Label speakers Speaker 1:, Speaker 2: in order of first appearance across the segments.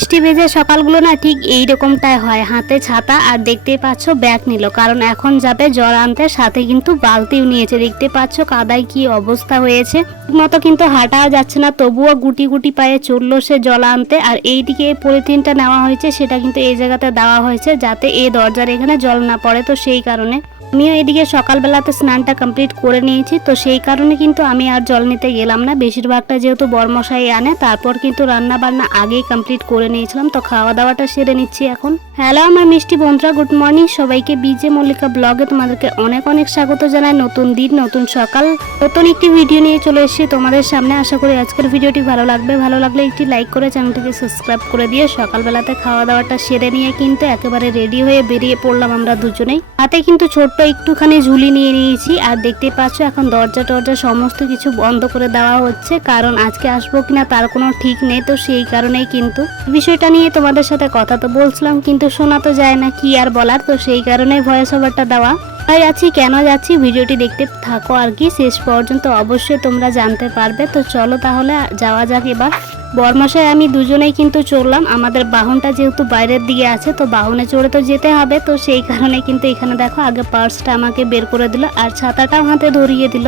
Speaker 1: বৃষ্টি ভেজে সকালগুলো না ঠিক এই রকমটাই হয়। হাতে ছাতা আর দেখতেই পাচ্ছ ব্যাগ নিল। কারণ এখন যাবে জল আনতে, সাথে কিন্তু বালতিও নিয়েছে। দেখতে পাচ্ছ কাদায় কি অবস্থা হয়েছে। মতো কিন্তু হাঁটাও যাচ্ছে না, তবুও গুটি গুটি পায়ে চলল সে জল আনতে। আর এই এইদিকে পলিথিনটা নেওয়া হয়েছে, সেটা কিন্তু এই জায়গাতে দেওয়া হয়েছে যাতে এই দরজার এখানে জল না পড়ে। তো সেই কারণে আমিও এদিকে সকালবেলাতে স্নানটা কমপ্লিট করে নিয়েছি। তো সেই কারণে কিন্তু আমি আর জল নিতে গেলাম না। বেশিরভাগটা যেহেতু বরমশাই আনে, তারপর কিন্তু রান্না বান্না আগেই কমপ্লিট করে নিয়েছিলাম। তো খাওয়া দাওয়াটা সেরে নিচ্ছি এখন। হ্যালো আমার মিষ্টি বন্ধুরা গুড মর্নিং সবাইকে বিজে মল্লিকা ব্লগে তোমাদেরকে অনেক অনেক স্বাগত জানাই। নতুন দিন, নতুন সকাল, নতুন একটি ভিডিও নিয়ে চলে এসেছি তোমাদের সামনে। আশা করি আজকের ভিডিওটি ভালো লাগবে। ভালো লাগলে একটি লাইক করে চ্যানেলটিকে সাবস্ক্রাইব করে দিয়ে সকালবেলাতে খাওয়া দাওয়াটা সেরে নিয়ে কিন্তু একেবারে রেডি হয়ে বেরিয়ে পড়লাম আমরা দুজনেই। হাতে কিন্তু ছোট্ট একটুখানি ঝুলি নিয়ে নিয়েছি। আর দেখতে পাচ্ছ, এখন দরজা টরজা সমস্ত কিছু বন্ধ করে দেওয়া হচ্ছে। কারণ আজকে আসব কিনা তার কোনো ঠিক নেই, তো সেই কারণেই কিন্তু বিষয়টা নিয়ে তোমাদের সাথে কথা তো বলছিলাম, কিন্তু শোনা তো যায় না কি আর বলার। তো সেই কারণে ভয়েস ওভারটা দেওয়া। তাই আছি, কেন যাচ্ছি ভিডিওটি দেখতে থাকো আর কি। শেষ পর্যন্ত অবশ্যই তোমরা জানতে পারবে। তো চলো তাহলে যাওয়া যাক এবার। বরমশাই, আমি দুজনেই কিন্তু চড়লাম। আমাদের বাহনটা যেহেতু বাইরের দিকে আছে, তো বাহনে চড়ে তো যেতে হবে। তো সেই কারণে কিন্তু এখানে দেখো, আগে পার্সটা আমাকে বের করে দিল আর ছাতাটাও হাতে ধরিয়ে দিল।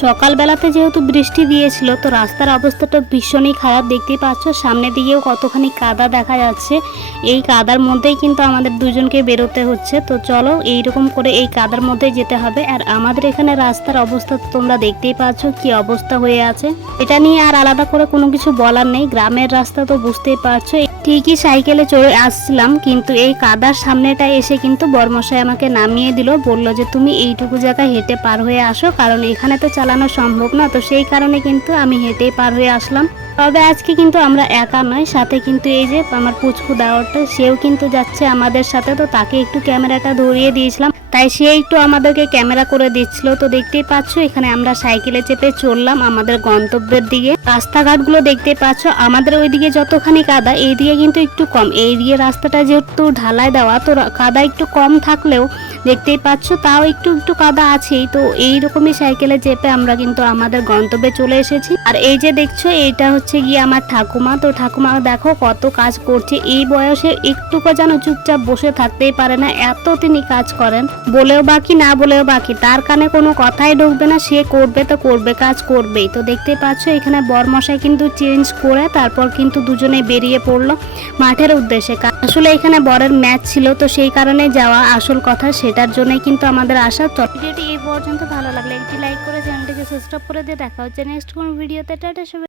Speaker 1: সকালবেলাতে যেহেতু বৃষ্টি দিয়েছিল, তো রাস্তার অবস্থাটা ভীষণই খারাপ। দেখতেই পাচ্ছ সামনের দিকেও কতখানি কাদা দেখা যাচ্ছে। এই কাদার মধ্যেই কিন্তু আমাদের দুজনকে বেরোতে হচ্ছে। তো চলো, এইরকম করে এই কাদার মধ্যে যেতে হবে। আর আমাদের এখানে রাস্তার অবস্থা তোমরা দেখতেই পাচ্ছ, কি অবস্থা হয়ে আছে। এটা নিয়ে আর আলাদা করে কোনো কিছু বলার নেই। গ্রামের রাস্তা তো বুঝতেই পারছ। ঠিকই সাইকেলে চড়ে আসছিলাম, কিন্তু এই কাদার সামনেটা এসে কিন্তু বর্মশাই আমাকে নামিয়ে দিল, বলল যে তুমি এইটুকু জায়গায় হেঁটে পার হয়ে আসো, কারণ এখানে তো চালানো সম্ভব না, তো সেই কারণে কিন্তু আমি হেঁটেই পার হয়ে আসলাম। তবে আজকে কিন্তু আমরা একা নয়, সাথে কিন্তু এই যে আমার পুচকু দাওয়ারটা, সেও কিন্তু যাচ্ছে আমাদের সাথে, তো তাকে একটু ক্যামেরাটা ধরিয়ে দিয়েছিলাম। তাই সে একটু আমাদেরকে ক্যামেরা করে দিচ্ছিল। তো দেখতেই পাচ্ছ, এখানে আমরা সাইকেলে চেপে চললাম আমাদের গন্তব্যের দিকে। রাস্তাঘাটগুলো দেখতে পাচ্ছ, আমাদের ওইদিকে যতখানি কাদা এই দিকে কিন্তু একটু কম। এই দিকে রাস্তাটা যেহেতু ঢালাই দেওয়া, তো কাদা একটু কম থাকলেও দেখতেই পাচ্ছ, তাও একটু একটু কাদা আছেই। তো এই রকমই সাইকেলে চেপে আমরা কিন্তু আমাদের গন্তব্যে চলে এসেছি। আর এই যে দেখছ, এইটা হচ্ছে গিয়ে আমার ঠাকুমা। তো ঠাকুমা, দেখো কত কাজ করছে। এই বয়সে একটুকু যেন চুপচাপ বসে থাকতেই পারে না, এত তিনি কাজ করেন। বলেও বাকি, না বলেও বাকি। তার কানে কোনো কথাই ঢুকবে না, সে করবে তো করবে, কাজ করবেই। তো দেখতে পাচ্ছ, এখানে বরমশাই কিন্তু চেঞ্জ করে তারপর কিন্তু দুজনে বেরিয়ে পড়ল মাঠের উদ্দেশ্যে। আসলে এখানে বরের ম্যাচ ছিল, তো সেই কারণে যাওয়া আসল কথা সেটার জন্যই কিন্তু আমাদের আশা। ভিডিওটি এই পর্যন্ত ভালো লাগলে একটি লাইক করে চ্যানেলটিকে সাবস্ক্রাইব করে দিয়ে দেখা হচ্ছে নেক্সট কোন ভিডিওতে টাটা সবাই।